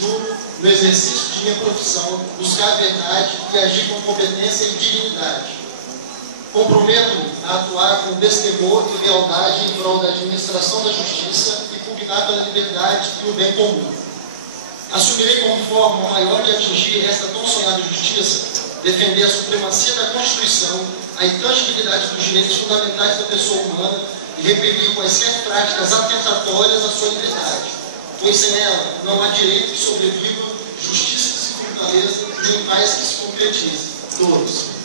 juro, no exercício de minha profissão, buscar a verdade e agir com competência e dignidade. Comprometo-me a atuar com destemor e lealdade em prol da administração da justiça e pugnar pela liberdade e o bem comum. Assumirei como forma maior de atingir esta tão sonhada justiça, defender a supremacia da Constituição, a intangibilidade dos direitos fundamentais da pessoa humana e repelir quaisquer práticas atentatórias à sua liberdade, pois sem ela não há direito que sobreviva, justiça que se fortaleça, nem paz que se concretize. Todos.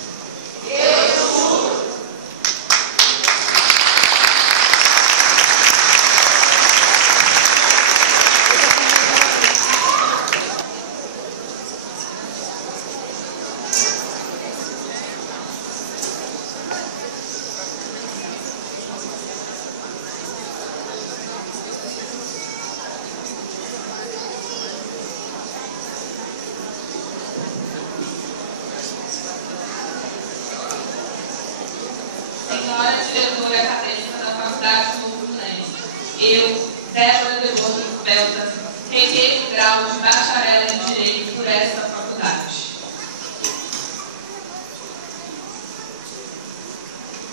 Senhora diretora acadêmica da Faculdade Novo Milênio, eu, Débora Devoto Beltas, requeiro o grau de bacharel em Direito por esta faculdade.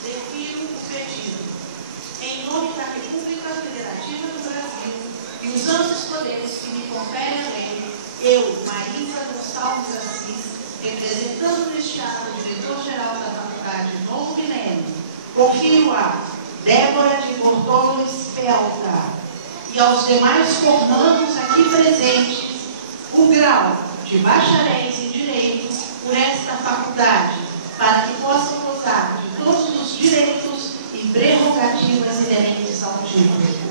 Defiro o pedido. Em nome da República Federativa do Brasil e usando os poderes que me confere a lei, eu, Marisa Gonçalves Assis, representando neste ato o diretor-geral da Faculdade Novo Milênio, confiro a Débora de Bortolo Espelta e aos demais formandos aqui presentes o grau de bacharéis em Direito por esta faculdade, para que possam gozar de todos os direitos e prerrogativas inerentes ao título.